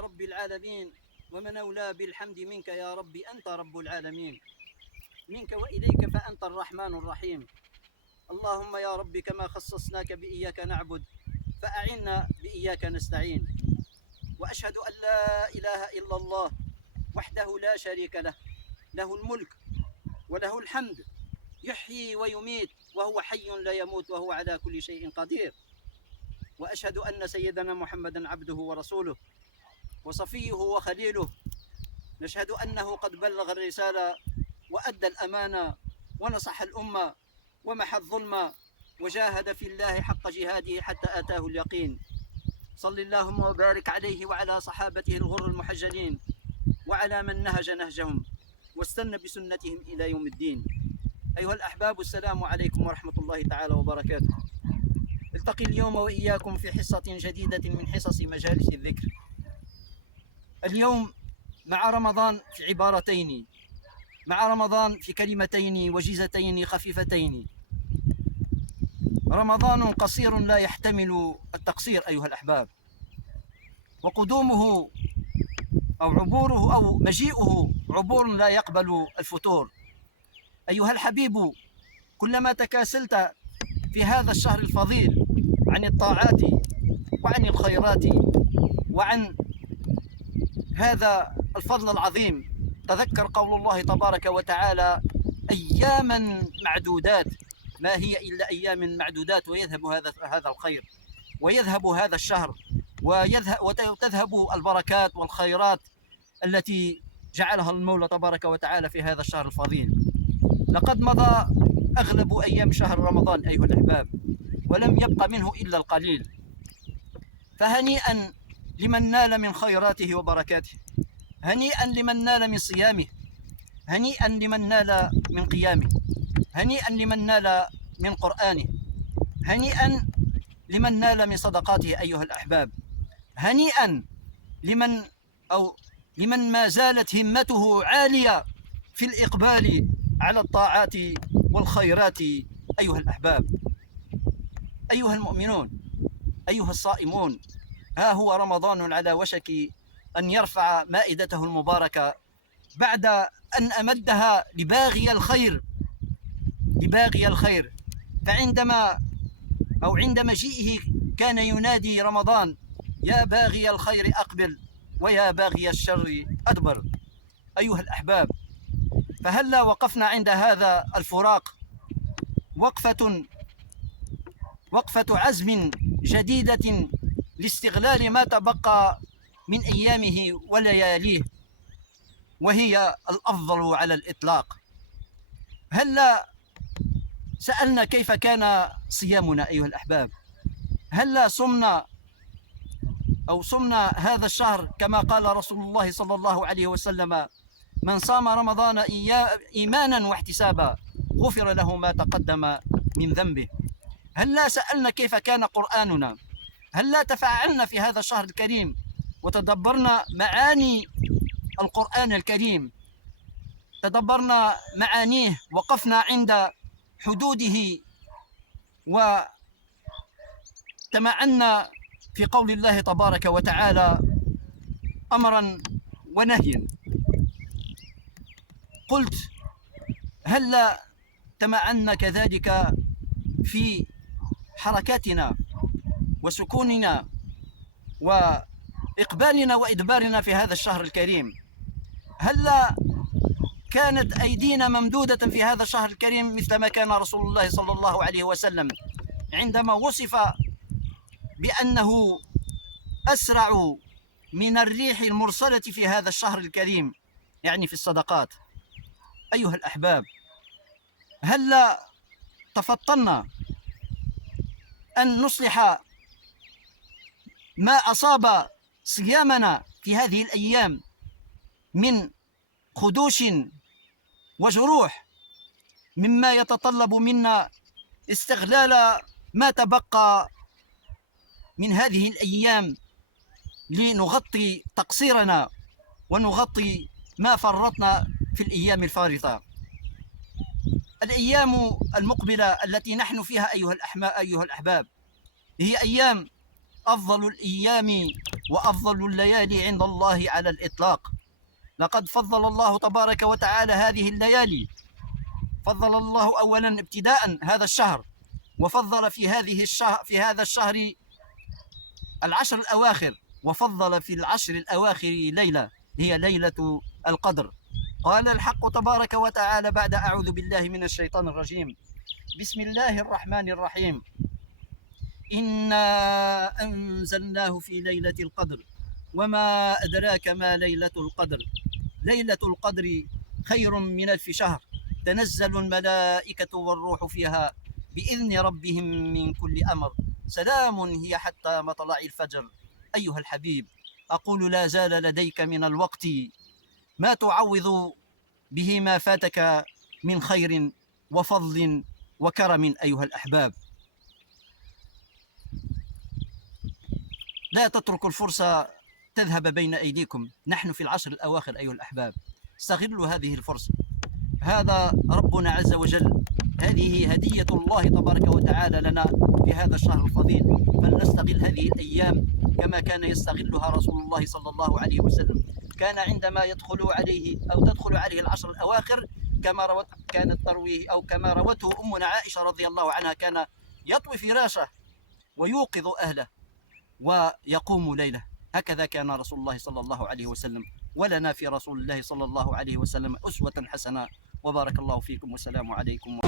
رب العالمين، ومن أولى بالحمد منك يا رب، أنت رب العالمين، منك وإليك فأنت الرحمن الرحيم. اللهم يا رب كما خصصناك بإياك نعبد فأعنا بإياك نستعين. وأشهد أن لا إله إلا الله وحده لا شريك له، له الملك وله الحمد، يحيي ويميت وهو حي لا يموت وهو على كل شيء قدير. وأشهد أن سيدنا محمدا عبده ورسوله وصفيه وخليله. نشهد أنه قد بلغ الرسالة وأدى الأمانة ونصح الأمة ومحى الظلم وجاهد في الله حق جهاده حتى آتاه اليقين. صل اللهم وبارك عليه وعلى صحابته الغر المحجلين وعلى من نهج نهجهم واستنى بسنتهم إلى يوم الدين. أيها الأحباب، السلام عليكم ورحمة الله تعالى وبركاته. التقي اليوم وإياكم في حصة جديدة من حصص مجالس الذكر. اليوم مع رمضان في عبارتين، مع رمضان في كلمتين وجيزتين خفيفتين. رمضان قصير لا يحتمل التقصير أيها الأحباب، وقدومه أو عبوره أو مجيئه عبور لا يقبل الفتور. أيها الحبيب، كلما تكاسلت في هذا الشهر الفضيل عن الطاعات وعن الخيرات وعن هذا الفضل العظيم، تذكر قول الله تبارك وتعالى: أياما معدودات. ما هي إلا أيام معدودات، ويذهب هذا الخير، ويذهب هذا الشهر، وتذهب البركات والخيرات التي جعلها المولى تبارك وتعالى في هذا الشهر الفضيل. لقد مضى أغلب أيام شهر رمضان أيها الأحباب، ولم يبق منه إلا القليل. فهنيئا لمن نال من خيراته وبركاته، هنيئا لمن نال من صيامه، هنيئا لمن نال من قيامه، هنيئا لمن نال من قرآنه، هنيئا لمن نال من صدقاته أيها الأحباب، هنيئا لمن ما زالت همته عالية في الإقبال على الطاعات والخيرات أيها الأحباب. أيها المؤمنون، أيها الصائمون، ها هو رمضان على وشك أن يرفع مائدته المباركة بعد أن أمدها لباغي الخير. فعندما أو عند مجيئه كان ينادي رمضان: يا باغي الخير أقبل ويا باغي الشر أدبر. أيها الأحباب، فهلا وقفنا عند هذا الفراق وقفة عزم جديدة لاستغلال ما تبقى من أيامه ولياليه، وهي الأفضل على الإطلاق. هلا سألنا كيف كان صيامنا أيها الأحباب؟ هلا صمنا هذا الشهر كما قال رسول الله صلى الله عليه وسلم: من صام رمضان إيمانا واحتسابا غفر له ما تقدم من ذنبه. هلا سألنا كيف كان قرآننا؟ هلا تفاعلنا في هذا الشهر الكريم وتدبرنا معاني القرآن الكريم، تدبرنا معانيه، وقفنا عند حدوده، وتمعنا في قول الله تبارك وتعالى أمرا ونهيا. قلت: هلا تمعنا كذلك في حركاتنا وسكوننا وإقبالنا وإدبارنا في هذا الشهر الكريم؟ هلا كانت أيدينا ممدودة في هذا الشهر الكريم مثل ما كان رسول الله صلى الله عليه وسلم عندما وصف بأنه أسرع من الريح المرسلة في هذا الشهر الكريم، يعني في الصدقات. أيها الأحباب، هلا تفطنا أن نصلح ما أصاب صيامنا في هذه الأيام من خدوش وجروح، مما يتطلب منا استغلال ما تبقى من هذه الأيام لنغطي تقصيرنا ونغطي ما فرطنا في الأيام الفارطة. الأيام المقبلة التي نحن فيها أيها الأحباب هي أيام أفضل الأيام وأفضل الليالي عند الله على الإطلاق. لقد فضل الله تبارك وتعالى هذه الليالي، فضل الله أولا ابتداء هذا الشهر، وفضل في هذا الشهر العشر الأواخر، وفضل في العشر الأواخر ليلة هي ليلة القدر. قال الحق تبارك وتعالى بعد أعوذ بالله من الشيطان الرجيم: بسم الله الرحمن الرحيم: إنا أنزلناه في ليلة القدر وما أدراك ما ليلة القدر ليلة القدر خير من 1000 شهر تنزل الملائكة والروح فيها بإذن ربهم من كل أمر سلام هي حتى مطلع الفجر. أيها الحبيب، أقول لا زال لديك من الوقت ما تعوض به ما فاتك من خير وفضل وكرم. أيها الأحباب، لا تتركوا الفرصة تذهب بين أيديكم، نحن في العشر الأواخر أيها الأحباب، استغلوا هذه الفرصة. هذا ربنا عز وجل، هذه هدية الله تبارك وتعالى لنا في هذا الشهر الفضيل، فلنستغل هذه الأيام كما كان يستغلها رسول الله صلى الله عليه وسلم. كان عندما تدخل عليه العشر الأواخر كما روته أمنا عائشة رضي الله عنها، كان يطوي فراشه ويوقظ أهله ويقوم ليله. هكذا كان رسول الله صلى الله عليه وسلم، ولنا في رسول الله صلى الله عليه وسلم أسوة حسنة. وبارك الله فيكم، والسلام عليكم.